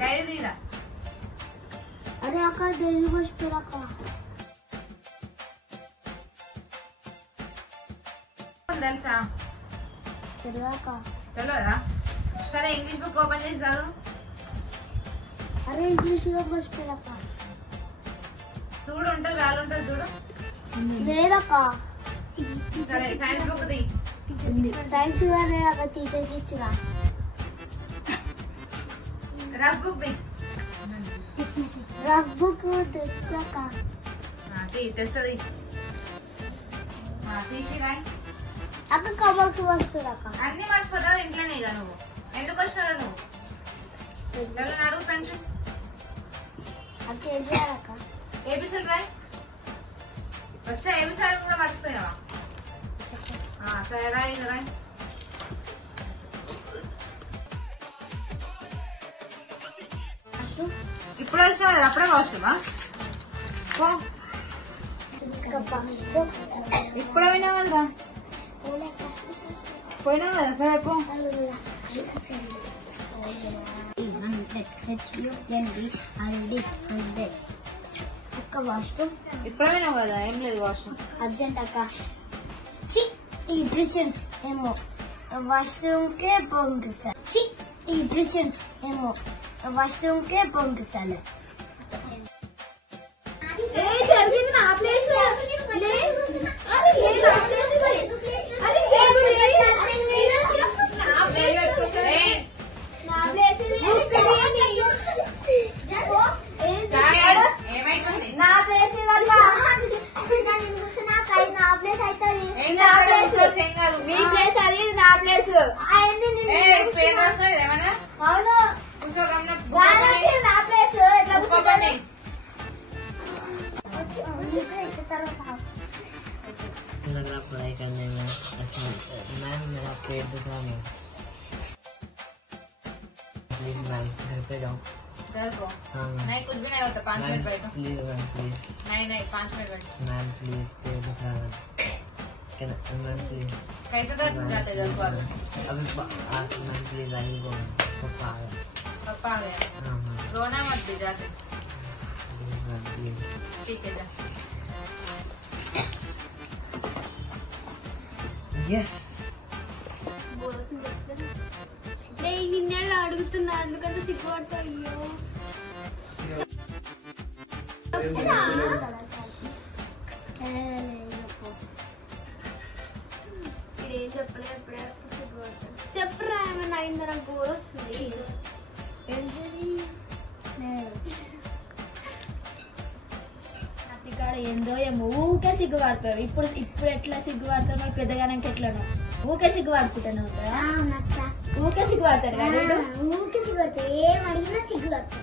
Dairy తీరా. అరే అక్క డైరీ మర్చిపోయాక తెలుసా? తెలియదా? సరే ఇంగ్లీష్ బుక్ ఓపెన్ చేసి చదువు. అరే ఇంగ్లీష్ లో మర్చిపోయాక చూడు ఉంటుంది, రాళ్ళు ఉంటుంది చూడు. లేదక్క. సరే సైన్స్ బుక్ తీ. సైన్స్ లేదక్క, టీచర్కి ఇచ్చిన. రఫ్ బుక్ తీ. రఫ్ బుక్ తెచ్చాక తెస్తుంది. తీసి రాయి. అక్క కమల్స్ మర్చిపోయాక. అన్ని మర్చిపోతావు ఇంట్లోనే ఇక నువ్వు. ఎందుకు వచ్చినావు నువ్వు? ఎవరైనా అడుగు పెన్సిల్. అక్క ఏం చేయాలక్క? ఏబిసిల్ రాయి. వచ్చా ఏబిసిల్ కూడా మర్చిపోయినావా? సరే రాయి రాయి. ఇప్పుడు వచ్చినావు కదా, అప్పుడే వస్తున్నా. ఇప్పుడే పోయినావు కదా, పోయినావు కదా. సరే పో. అక్క వాష్రూమ్ ఇప్పుడే పోయినావు కదా, ఏం లేదు వాష్రూమ్. అర్జెంట్ అక్క. ఈ ట్యూషన్ ఏమో వాష్రూమ్ కే పంపిస్తాను. ఈ ట్యూషన్ ఏమో వాష్రూమ్ కే పంపిస్తాను. लग रहा पढ़ाई करने में अच्छा मैम मेरा पेट दुख रहा है प्लीज मैम घर पे जाओ घर को हाँ नहीं कुछ भी नहीं होता 5 मिनट बैठो प्लीज मैम प्लीज नहीं 5 मिनट बैठो मैम प्लीज पेट दुख रहा है मैम प्लीज कैसे कर जाते घर को अभी मैम प्लीज आइए को पापा आ गया पापा आ गया हाँ मैम रोना मत दे जाते प्लीज मैम प्लीज ठीक है जा यस ఇన్నేళ్ళు అడుగుతున్నా అందుకంటే సిగ్గుపడతా. ఇదేం చెప్పలే, ఎప్పుడే సిగ్గుపడతా. చెప్పరా ఏమన్నా అయిందా? నాకు గోల్ వస్తుంది. ఇక్కడ ఏందో ఏమో ఊకే సిగ్గుపడతారు. ఇప్పుడు ఎట్లా సిగ్గుపడతారు మరి పెద్దగానాక ఎట్లనో ఊకే సిగ్గుపడుకుంటాను. ఊకే సిగ్గుపడతాడు కదా, ఊకే సిగ్గుపడతా. ఏం అడిగినా సిగ్గుపడతా.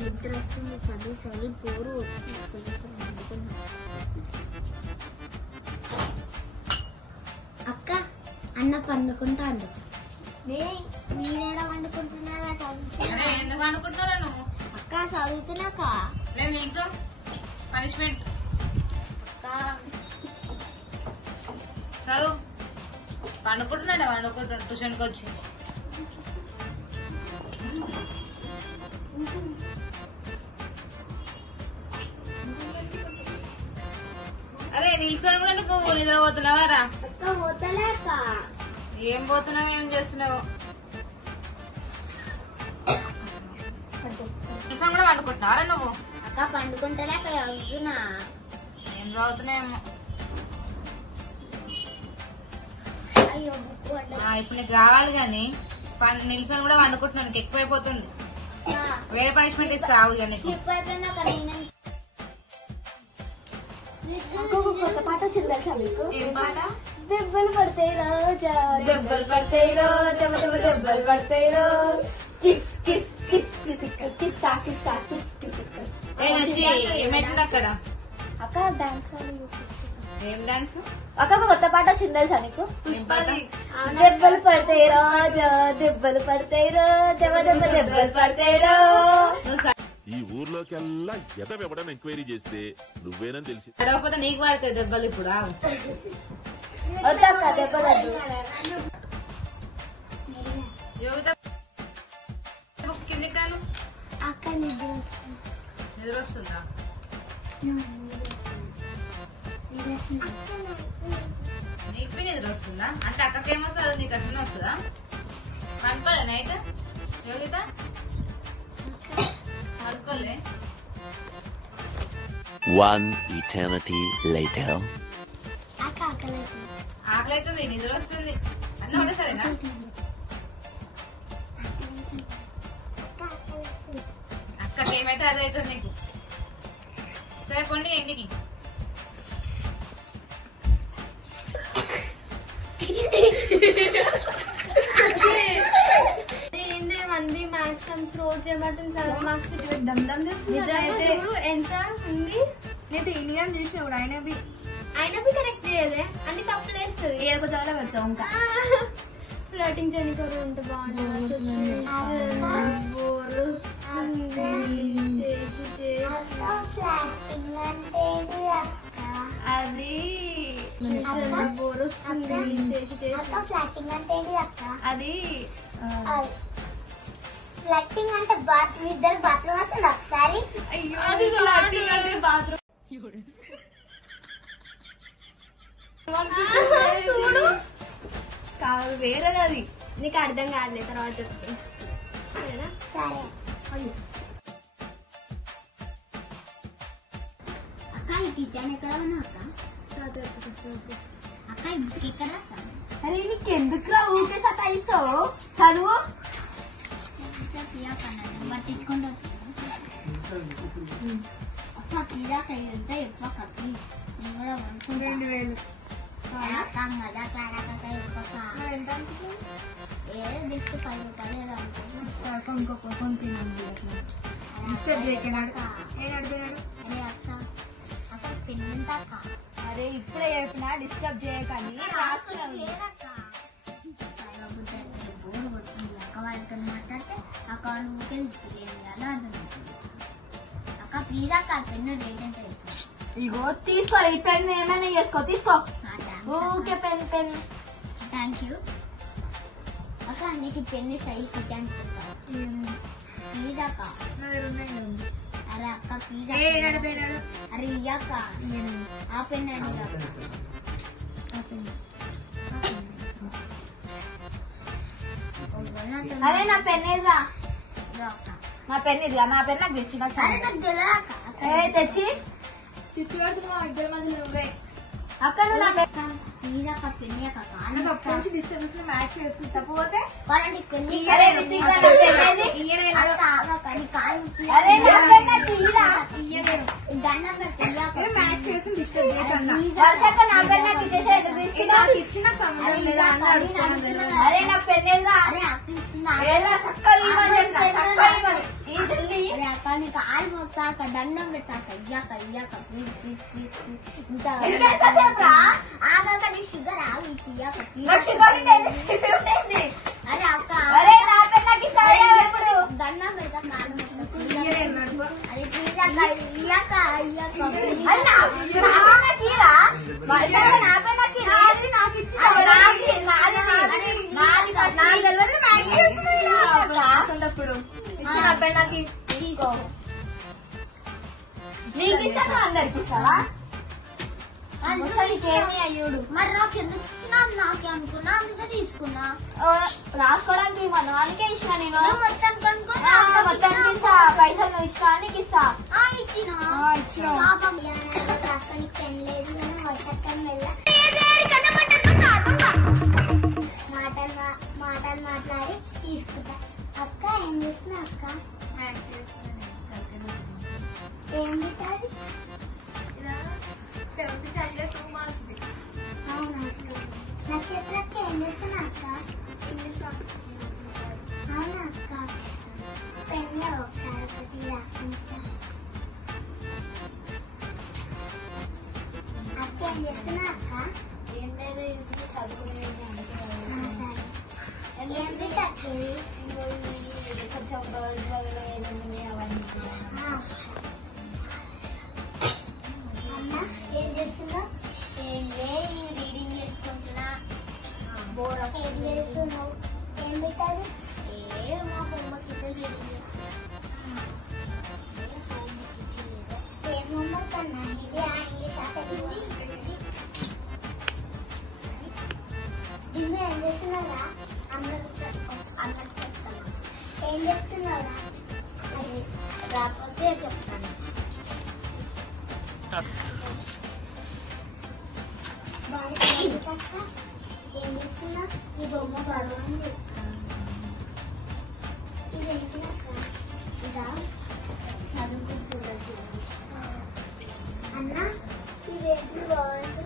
నిద్ర వస్తుంది, చదువు పోరు. అక్క అన్న పండుకుంటాడు. నేనేడా వండుకుంటున్నారా? చదువుతున్నా. ఎందుకు అనుకుంటున్నారా నువ్వు? అక్క చదువుతున్నాక నేను నిల్చో పనిష్మెంట్ చదువు. పండుకుంటున్నాడా? వండుకుంటున్నాడు ట్యూషన్కి వచ్చి. అరే నిల్చొని కూడా నువ్వు నిద్ర పోతున్నావారా? అక్క పోతలేక. ఏం పోతున్నావు, ఏం చేస్తున్నావు? నిల్చొని కూడా వండుకుంటున్నావారా నువ్వు? అక్క పండుకుంటలేక చదువుతున్నా. ఏం చదువుతున్నాయేమో. అయ్యో బుక్ ఇప్పుడు నీకు కావాలి కానీ నిల్చొని కూడా వండుకుంటున్నాను. నీకు ఎక్కువైపోతుంది. వేరే పనిష్మెంట్ ఇస్తా ఆగు నీకు. స్లిప్ అయిపోయినాక నేను కొత్త పాట వచ్చింది తెలుసా మీకు? ఏం పాట? దెబ్బలు పడతాయి రోజా, దెబ్బలు పడతాయి రోజా, దెబ్బలు పడతాయి రోజు. కిస్ కిస్ కిస్ కిస్ కిస్సా కిస్సా కిస్ కిస్. ఏమైతుంది అక్కడ? అక్క డాన్స్ ఏం డాన్స్? అక్క కొత్త పాట వచ్చింది తెలుసా నీకు? దెబ్బలు పడతాయి రోజా, దెబ్బలు పడతాయి రోజా, దెబ్బలు పడతాయి రోజు. ఈ ఊర్లోకెల్లా ఎదవెవడని ఎంక్వైరీ చేస్తే నువ్వేనని తెలిసి అడగకపోతే నీకు పడతాయి దెబ్బలు. ఇప్పుడు వద్దక్క దెబ్బ తగ్గు. యోగిత కింది కాను అక్క నిద్ర వస్తుందా? నీకు నిద్ర వస్తుందా? అంటే అక్కకేమొస్తుంది, నీకు అట్లనే వస్తుందా? అనుకోలే నైట్ యోగిత అనుకోలే. One eternity later. ఆకలి అవుతుంది, నిద్ర వస్తుంది అన్న ఒకటే సరేనా? అక్క ఏమైతే అదే అవుతుంది నీకు. సరే పండి ఇంటికి. మంది మ్యాక్సిమమ్స్ రోజు ఏమంటుంది 7 మార్క్స్ దమ్ దమ్ చేస్తుంది. ఎంత ఉంది నేను ఇన్గా చూసినప్పుడు అయినప్పుడు కరెక్ట్ చేయదే అంటే తప్పు లేస్తుంది. ఏదో చాలా పెడతాం ఇంకా ఫ్లర్టింగ్ చేయడానికి ఉంటే బాగుంటుంది. అది అది ఫ్లట్టింగ్ అంటే బాత్రూమ్ ఇద్దరు బాత్రూమ్ వస్తుంది ఒకసారి. కాదు వేరేది అది. నీకు అర్థం కాదులే తర్వాత చెప్తే. సరేనా? సరే అక్క ఈ కిచెన్ ఎక్కడ ఉన్నా అక్క? అక్క ఈ బుక్ ఎక్కడ అక్క? అరే నీకెందుకు ఊరికే సతాయిస్తావు? చదువు. పట్టించుకుంటూ అక్క పిజ్జా ఎంత ఎక్కువ అక్క ప్లీజ్. నేను కూడా 2000 అక్క మజా కాడక ఎక్కువ ఏ డిస్క్ 10 రూపాయలు ఏదో అనుకుంటున్నా. ఇంకొక కొనుక్కున్నాను. డిస్టర్బ్ చేయకనాడు. అరే అక్క అక్క పెళ్ళింత అక్క. అరే ఇప్పుడే చెప్పినా డిస్టర్బ్ చేయకని రాస్తున్నావు. బోర్ కొడుతుంది అక్క వాళ్ళతో మాట్లాడితే అక్క వాళ్ళు ఊరికే తీసుకుని అర్థమవుతుంది. అక్క ప్లీజ్ అక్క పెన్ను రేట్ ఎంత? ఇగో తీసుకో. ఈ పెన్ ఏమైనా చేసుకో, తీసుకో. ఊకే పెన్ పెన్. థ్యాంక్ యూ అక్క. నీకు పెన్ను సైజ్ కిచెన్ ఇచ్చేస్తాను ప్లీజ్ అక్క. అరే అక్క ప్లీజ్ అరే ఇయ్యక్క. ఆ పెన్ అండి అరే నా పెన్ ఏదిరా? నా పెన్ ఇదిగా. నా పెన్ నాకు తెచ్చిన తెచ్చి చుచ్చు పెడుతున్నావు ఇద్దరి మధ్య నువ్వే. అక్క నువ్వు నా పెన్ ప్లీజ్ అక్క పెన్ను అక్క. డిస్టర్బెన్స్ మ్యాచ్ చేస్తుంది. తప్పపోతే వాళ్ళకి పెన్ను అరే నా పెన్ నాకు తీరా. దండం పెట్టి మ్యాచ్ చేసి డిస్టర్బ్ చేయకుండా వర్షక్క నా పెన్ నాకు ఇచ్చేసేది. తీసుకున్నా ఇచ్చిన సంబంధం లేదా అన్నాడు. అరే నా పెన్ ఏదిరా? అరే అక్క ఇస్తున్నా. అక్క నీకు కాలు మొక్కాక దండం పెట్టాక ఇయ్యాక ఇయ్యాక ప్లీజ్ ప్లీజ్ ప్లీజ్ ఇంకా ఆగాక నీ షుగర్ ఆగి ఇయ్యాక అరే అక్క దండం పెడతా కాలు అరే ప్లీజ్ అక్క ఇయ్యాక ఇయ్యాక రాసినప్పుడు ఇచ్చిన పెన్నకి తీసుకో. నీకు ఇస్తాను అందరికి ఇస్తావా? అయ్యోడు మరి నాకు ఎందుకు ఇచ్చినా నాకే అనుకున్నా అందుకే తీసుకున్నా. రాసుకోవడానికి మనం అందుకే ఇచ్చిన. నేను మొత్తం కొనుక్కొని మొత్తానికి ఇస్తా. పైసలు నువ్వు ఇచ్చినా నీకు ఇస్తా. ఇచ్చిన రాసుకోనికి పెన్ లేదు వర్షక్కని వెళ్ళ మాటలు మాట్లాడి తీసుకుంటా. అక్క ఏం చేస్తున్నా అక్క? ఏం పెట్టాలి? నక్షత్రక్క ఏం చేస్తున్నా అక్క? అవునా అక్క? పెన్లో ఒకసారి ఒకటి రాసుకుంటా. అక్క ఏం చేస్తున్నా అక్క? ఏం లేదు చదువుకునేది. ఏం పెట్టాలి? కొంచెం గర్ల్స్ అవన్నీ అమ్మ ఏం చేస్తున్నా? ఏం లేదు రీడింగ్ చేసుకుంటా. దీన్ని ఏం చేస్తున్నారా అన్నట్టు చెప్తాను. ఏం చెప్తున్నారా అది రాకపోతే చెప్తాను. ఏం చేస్తున్నా ఈ బొమ్మ బరువు ఇదేంటినాక ఇదా చదువుకుంటున్నది అన్న ఇదేంటి బాగుంది.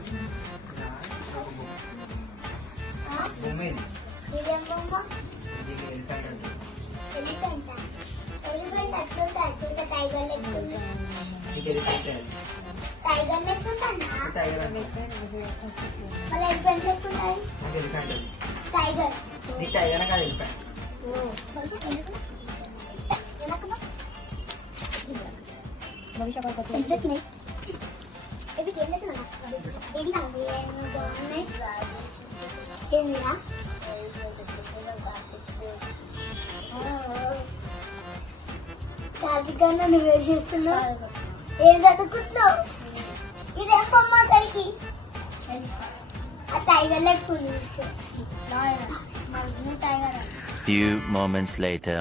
ఇదేం బొమ్మ ఎలిఫెంట్ అట్లుంటే టైగర్ లెక్కుంది. టైగర్ లెక్కుంటా మళ్ళీ ఎలిఫెంట్ లెక్కుంటాయి. టైగర్ కార్తీకన్నా నువ్వేం చేస్తున్నావు? ఏం చదువుకుంటున్నావు? ఇదేం బొమ్మ తల్లికి ఆ టైగర్ లెక్కుంది. Few moments later.